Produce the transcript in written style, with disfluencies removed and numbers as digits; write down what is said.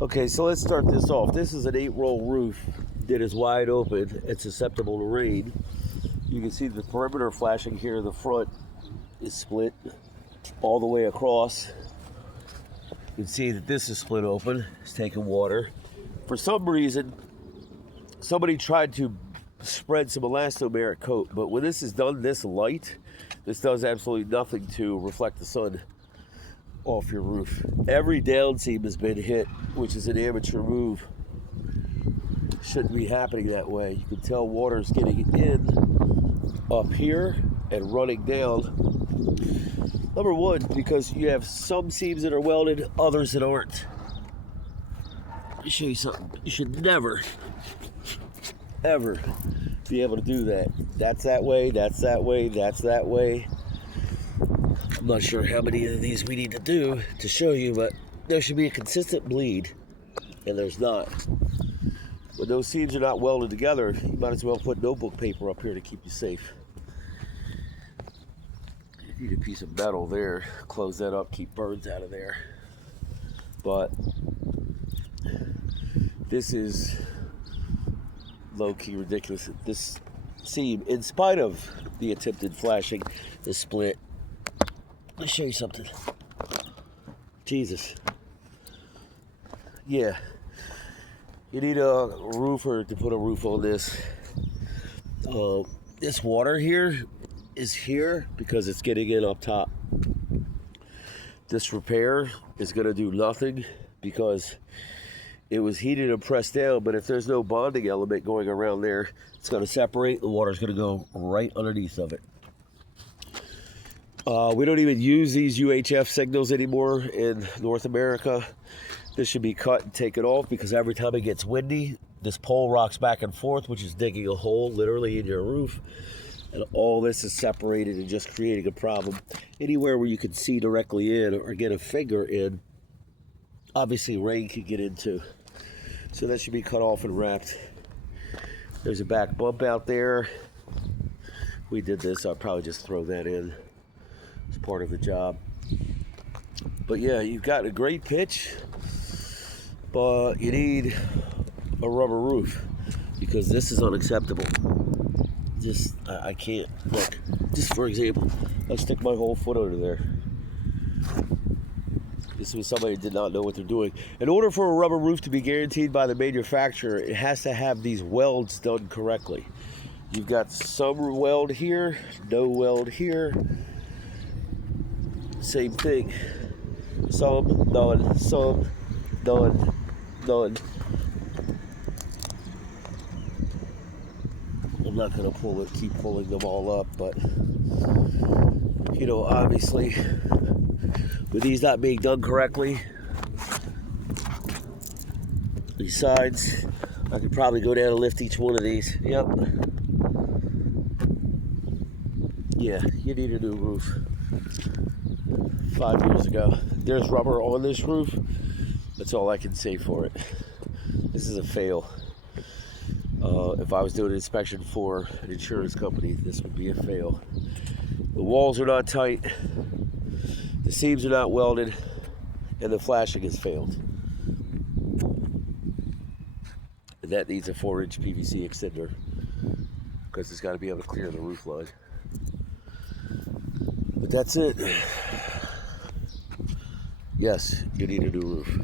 Okay, so let's start this off. This is an 8-roll roof that is wide open. It's susceptible to rain. You can see the perimeter flashing here in the front is split all the way across. You can see that this is split open. It's taking water. For some reason, somebody tried to spread some elastomeric coat, but when this is done this light, this does absolutely nothing to reflect the sun off your roof. Every down seam has been hit, which is an amateur move. Shouldn't be happening that way. You can tell water's getting in up here and running down. Number one, because you have some seams that are welded, others that aren't. Let me show you something. You should never, ever be able to do that. That's that way, that's that way, that's that way. I'm not sure how many of these we need to do to show you, but there should be a consistent bleed, and there's not. When those seams are not welded together, you might as well put notebook paper up here to keep you safe. You need a piece of metal there, close that up, keep birds out of there. But this is low-key ridiculous. This seam, in spite of the attempted flashing, is split. Let me show you something. Jesus. Yeah. You need a roofer to put a roof on this. This water here is here because it's getting in up top. This repair is going to do nothing because it was heated and pressed down, but if there's no bonding element going around there, it's going to separate. The water's going to go right underneath of it. We don't even use these UHF signals anymore in North America. This should be cut and taken off because every time it gets windy, this pole rocks back and forth, which is digging a hole literally in your roof. And all this is separated and just creating a problem. Anywhere where you can see directly in or get a finger in, obviously rain could get into. So that should be cut off and wrapped. There's a back bump out there. We did this, I'll probably just throw that in as part of the job. But yeah, you've got a great pitch, but you need a rubber roof because this is unacceptable. I can't. Look, just for example, I'll stick my whole foot under there. This was somebody who did not know what they're doing. In order for a rubber roof to be guaranteed by the manufacturer, it has to have these welds done correctly. You've got some weld here, no weld here. Same thing. Some, none, some, none, none. I'm not going to keep pulling them all up, but you know, obviously, with these not being done correctly, these sides, I could probably go down and lift each one of these. Yep. Yeah, you need a new roof. 5 years ago. There's rubber on this roof. That's all I can say for it. This is a fail. If I was doing an inspection for an insurance company, this would be a fail. The walls are not tight, the seams are not welded, and the flashing has failed. And that needs a 4-inch PVC extender because it's got to be able to clear the roof line. But that's it. Yes, you need a new roof.